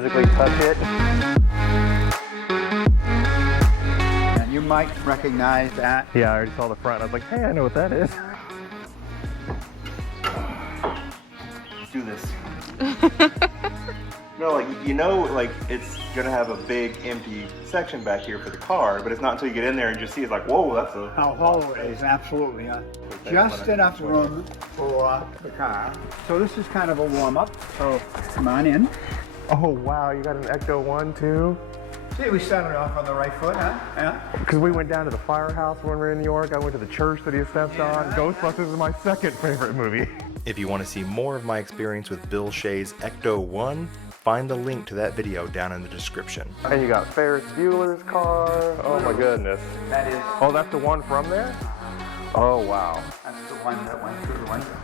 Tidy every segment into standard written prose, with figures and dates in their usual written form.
physically touch it. And you might recognize that. Yeah, I already saw the front. I was like, hey, I know what that is. Do this. No, like, you know, like, it's gonna have a big empty section back here for the car, but it's not until you get in there and just see it's like, whoa, that's a... How hollow it is, absolutely. Just enough room for the car. So this is kind of a warm-up, so come on in. Oh, wow, you got an Ecto 1 too? See, we started off on the right foot, huh? Yeah. Because we went down to the firehouse when we were in New York. I went to the church that he stepped on. Ghostbusters is my second favorite movie. If you want to see more of my experience with Bill Shea's Ecto 1, find the link to that video down in the description. And you got Ferris Bueller's car. Oh my goodness. That is. Oh, that's the one from there? Oh, wow. That's the one that went through the window.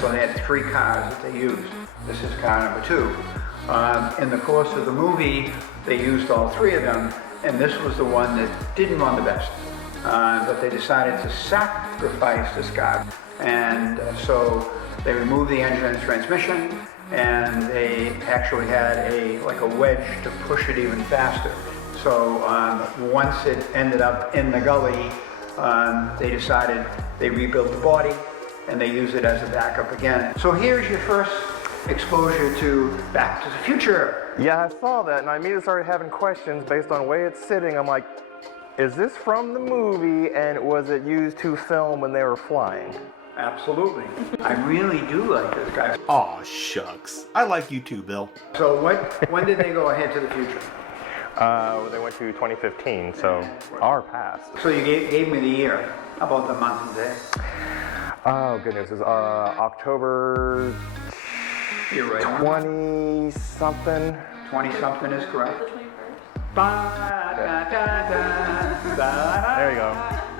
So they had 3 cars that they used. This is car number 2. In the course of the movie, they used all 3 of them, and this was the one that didn't run the best. But they decided to sacrifice this car. And so they removed the engine and transmission, and they actually had like a wedge to push it even faster. So once it ended up in the gully, they decided they rebuilt the body and they use it as a backup again. So here's your first exposure to Back to the Future. Yeah, I saw that, and I immediately started having questions based on the way it's sitting. I'm like, is this from the movie, and was it used to film when they were flying? Absolutely. I really do like this guy. Aw, shucks. I like you too, Bill. So when did they go ahead to the future? They went to 2015, so our past. So you gave me the year. How about the month and day? Oh, goodness. It was October You're right. 20-something. 20-something is correct. There you go.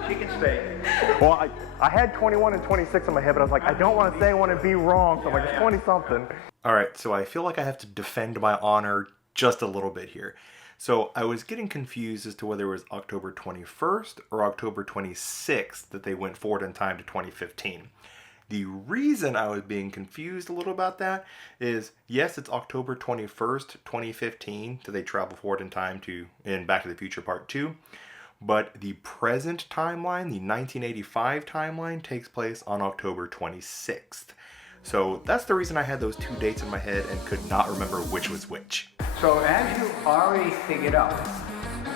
She can stay. Well, I had 21 and 26 in my head, but I was like, I don't want to say one and be wrong, so I'm like, it's 20-something. All right, so I feel like I have to defend my honor just a little bit here. So I was getting confused as to whether it was October 21st or October 26th that they went forward in time to 2015. The reason I was being confused a little about that is, yes, it's October 21st, 2015 that they travel forward in time in Back to the Future Part 2. But the present timeline, the 1985 timeline, takes place on October 26th. So that's the reason I had those 2 dates in my head and could not remember which was which. So as you already figured out,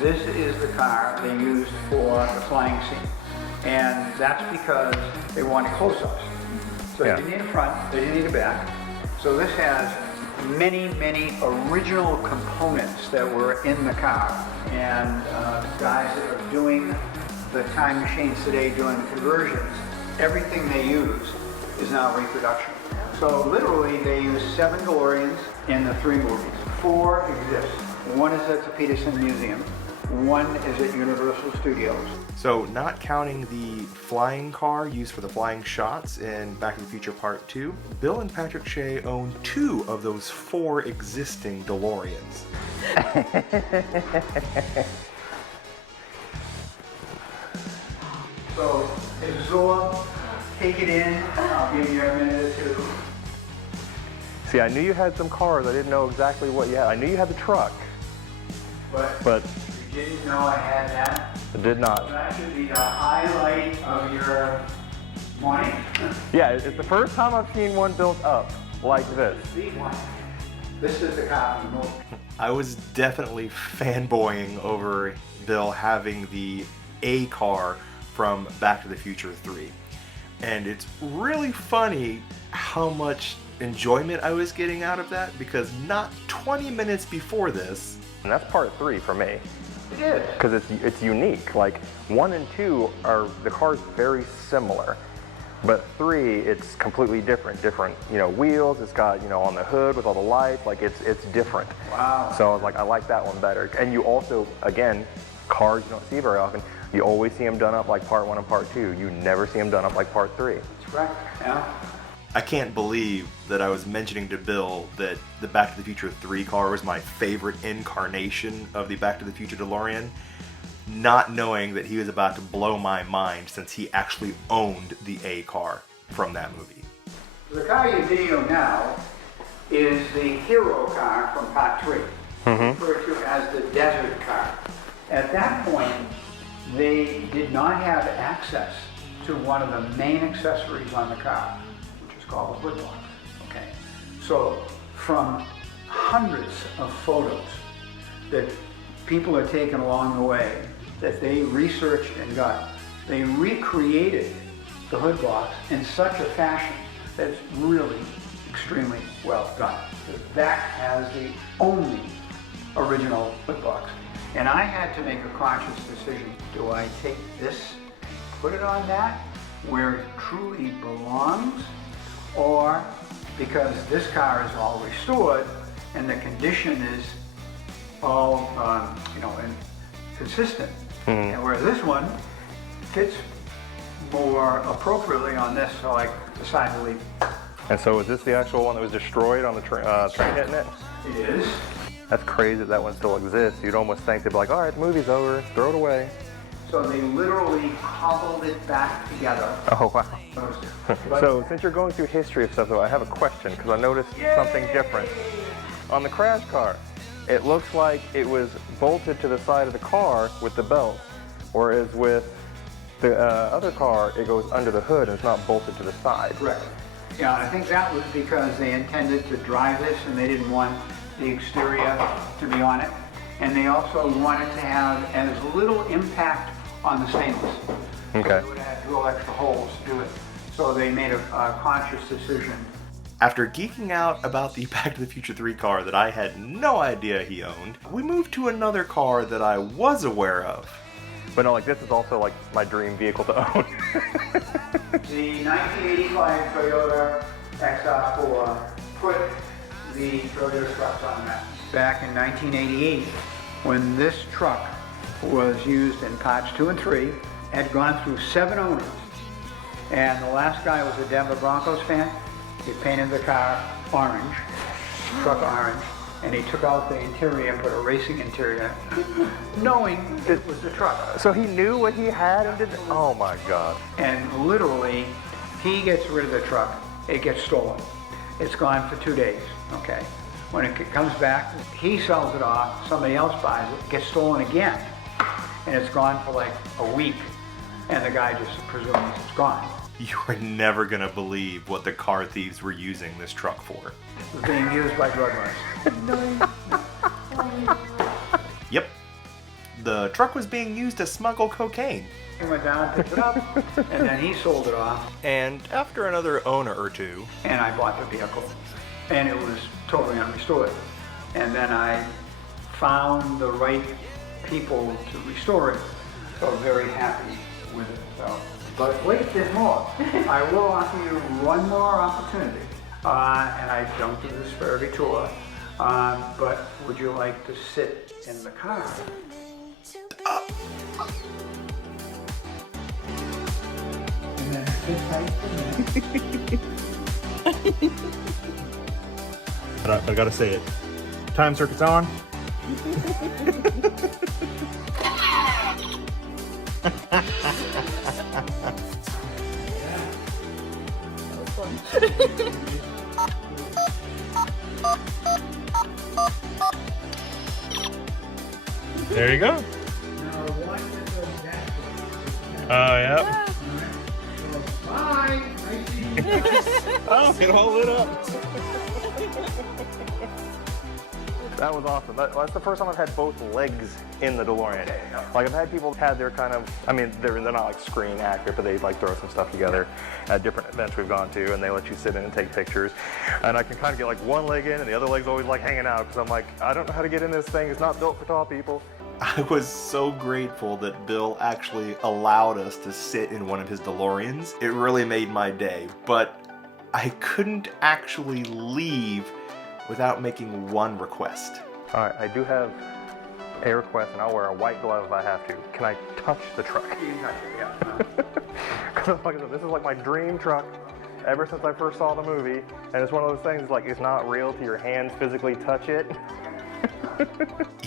this is the car they used for the flying scene. And that's because they wanted close-ups. So they didn't need a front, they didn't need a back. So this has many, many original components that were in the car. And guys that are doing the time machines today, doing the conversions, everything they use is now reproduction. So literally they use 7 DeLoreans in the 3 movies. 4 exist. 1 is at the Peterson Museum. 1 is at Universal Studios. So not counting the flying car used for the flying shots in Back to the Future Part 2, Bill and Patrick Shea own 2 of those 4 existing DeLoreans. So absorb, take it in, I'll give you a minute or 2. See, I knew you had some cars. I didn't know exactly what you had. I knew you had the truck, but you didn't know I had that? I did not. That should be the highlight of your morning. Yeah, it's the first time I've seen one built up like this. See one. This is the car we moved. I was definitely fanboying over Bill having the A car from Back to the Future 3. And it's really funny how much enjoyment I was getting out of that, because not 20 minutes before this, And that's part 3 for me. It is. Because it's unique. Like 1 and 2 are, the car's very similar. But 3, it's completely different. Different, wheels. It's got, on the hood with all the lights. Like it's different. Wow. So I was like, I like that one better. And you also, again, cars you don't see very often. You always see them done up like part 1 and part 2. You never see them done up like part 3. That's right. Yeah. I can't believe that I was mentioning to Bill that the Back to the Future 3 car was my favorite incarnation of the Back to the Future DeLorean, not knowing that he was about to blow my mind since he actually owned the A car. from that movie. The car you video now is the hero car from Part 3, referred to as the desert car. At that point, they did not have access to one of the main accessories on the car, which is called the hood box. Okay, so from hundreds of photos that people are taking along the way that they researched and got, they recreated the hood box in such a fashion that's really extremely well done. That has the only original hood box. And I had to make a conscious decision. Do I take this, put it on that, where it truly belongs? Or, because this car is all restored and the condition is all, and consistent. And where this one fits more appropriately on this, so I decided to leave. And so is this the actual one that was destroyed on the train hitting it? It is. That's crazy that one still exists. You'd almost think they'd be like, all right, the movie's over, throw it away. So they literally cobbled it back together. Oh, wow. So since you're going through history of stuff, though, I have a question, because I noticed something different. On the crash car, it looks like it was bolted to the side of the car with the belt, whereas with the other car, it goes under the hood and it's not bolted to the side. Correct. Yeah, I think that was because they intended to drive this and they didn't want the exterior to be on it. And they also wanted to have as little impact on the stainless. Okay. So they would have drill extra holes to do it. So they made a conscious decision. After geeking out about the Back to the Future 3 car that I had no idea he owned, we moved to another car that I was aware of. But no, like this is also like my dream vehicle to own. The 1985 Toyota XR4 put the Toyota trucks on the map. Back in 1988, when this truck was used in parts 2 and 3, had gone through 7 owners. And the last guy was a Denver Broncos fan. He painted the car orange, truck orange, and he took out the interior and put a racing interior, knowing it was the truck. So he knew what he had and did. Oh my God. And literally, he gets rid of the truck, it gets stolen. It's gone for 2 days, okay? When it comes back, he sells it off, somebody else buys it, it gets stolen again. And it's gone for like a week, and the guy just presumes it's gone. You are never gonna believe what the car thieves were using this truck for. It was being used by drug runners. Yep. The truck was being used to smuggle cocaine. He went down, picked it up, and then he sold it off, And after another owner or two, and I bought the vehicle. And it was totally unrestored. And then I found the right people to restore it, so I'm very happy with it. So, but wait, there's more. I will offer you one more opportunity. And I don't do this for every tour, but would you like to sit in the car? And then sit tight for a minute. I gotta say it. Time circuit's on. There you go. Oh, yeah. Bye. Oh, it all lit up. That was awesome. That's the first time I've had both legs in the DeLorean. Like I've had people had their kind of, I mean, they're not like screen accurate, but they like throw some stuff together at different events we've gone to, and they let you sit in and take pictures. And I can kind of get like one leg in, and the other leg's always like hanging out because I'm like, I don't know how to get in this thing. It's not built for tall people. I was so grateful that Bill actually allowed us to sit in one of his DeLoreans. It really made my day, but I couldn't actually leave without making one request. All right, I do have a request, and I'll wear a white glove if I have to. Can I touch the truck? You can touch it, yeah. Because like I said, this is like my dream truck ever since I first saw the movie, and it's one of those things like it's not real till your hands physically touch it.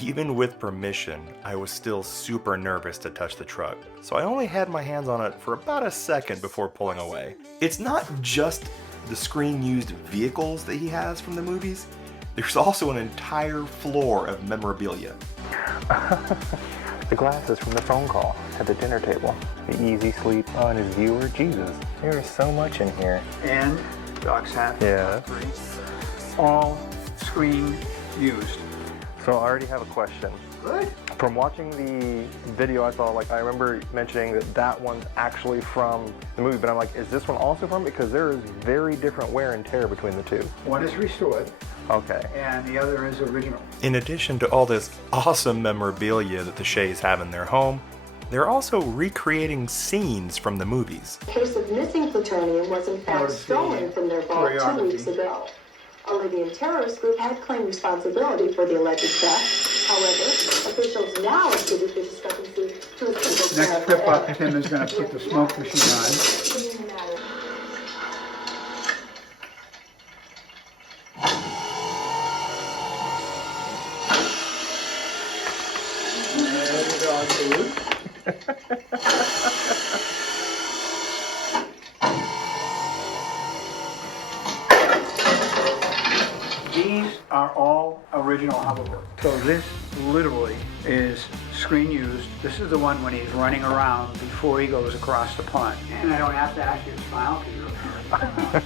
Even with permission, I was still super nervous to touch the truck, so I only had my hands on it for about a second before pulling away. It's not just the screen-used vehicles that he has from the movies. There's also an entire floor of memorabilia. The glasses from the phone call at the dinner table. The easy sleep on his viewer. Jesus, there is so much in here. And Doc's hat. Yeah. All screen used. So I already have a question. Good. From watching the video I saw, like I remember mentioning that that one's actually from the movie, but I'm like, is this one also from it? Because there is very different wear and tear between the two. One is restored. Okay. And the other is original. In addition to all this awesome memorabilia that the Sheas have in their home, they're also recreating scenes from the movies. The case of missing plutonium was in fact stolen from their vault 2 weeks ago. A Libyan terrorist group had claimed responsibility for the alleged theft. However, officials now attribute the discrepancy to a single Next trip up, Tim is going to put the smoke machine on. These are all original hoverboard. So this literally is screen used. This is the one when he's running around before he goes across the pond. And I don't have to ask you to smile because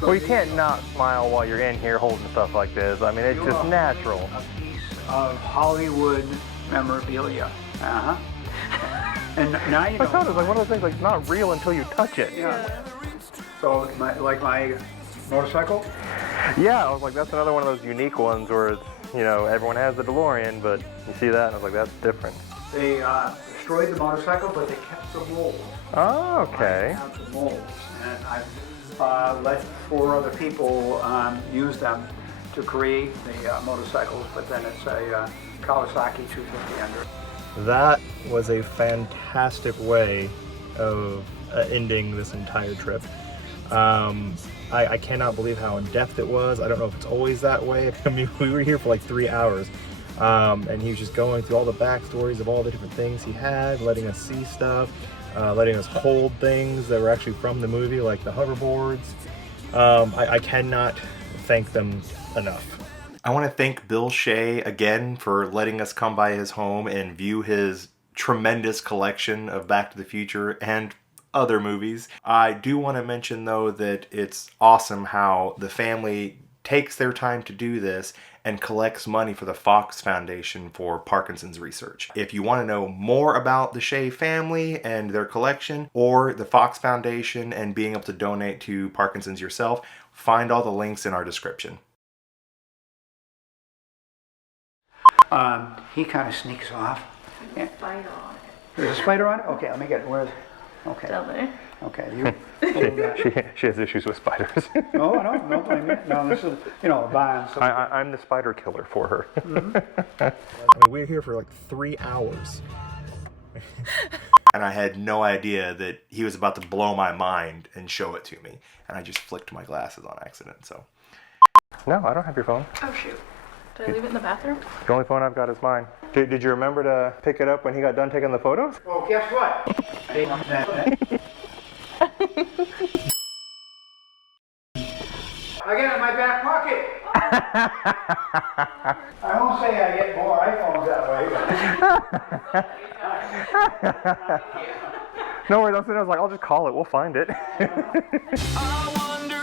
you're Well, you can't not smile while you're in here holding stuff like this. I mean, it's just natural. A piece of Hollywood memorabilia. Uh-huh. And now you know. I thought it was like one of those things like it's not real until you touch it. Yeah. So like my motorcycle? Yeah, I was like, that's another one of those unique ones where it's, you know, everyone has the DeLorean, but you see that and I was like, that's different. They destroyed the motorcycle, but they kept the mold. Oh, okay. I have the molds, and I've let 4 other people use them to create the motorcycles, but then it's a Kawasaki 250 That was a fantastic way of ending this entire trip. I cannot believe how in-depth it was. I don't know if it's always that way. I mean, we were here for like 3 hours, and he was just going through all the backstories of all the different things he had, letting us see stuff, letting us hold things that were actually from the movie, like the hoverboards. I cannot thank them enough. I want to thank Bill Shea again for letting us come by his home and view his tremendous collection of Back to the Future and other movies. I do want to mention though that it's awesome how the family takes their time to do this and collects money for the Fox Foundation for Parkinson's research. If you want to know more about the Shea family and their collection, or the Fox Foundation and being able to donate to Parkinson's yourself, find all the links in our description. He kind of sneaks off. There's a spider on it. There's a spider on it? Okay, let me get it. Where's? Okay. Down there. Okay. You. She has issues with spiders. No, don't blame me. No, this is, a barn. So I'm the spider killer for her. Mm-hmm. I mean, we were here for like 3 hours. And I had no idea that he was about to blow my mind and show it to me. And I just flicked my glasses on accident, so. No, I don't have your phone. Oh shoot. Did I leave it in the bathroom? The only phone I've got is mine. Did you remember to pick it up when he got done taking the photos? well, guess what? I got it in my back pocket. I won't say I get more iPhones that way. No worries, I was like, I'll just call it. We'll find it. I wonder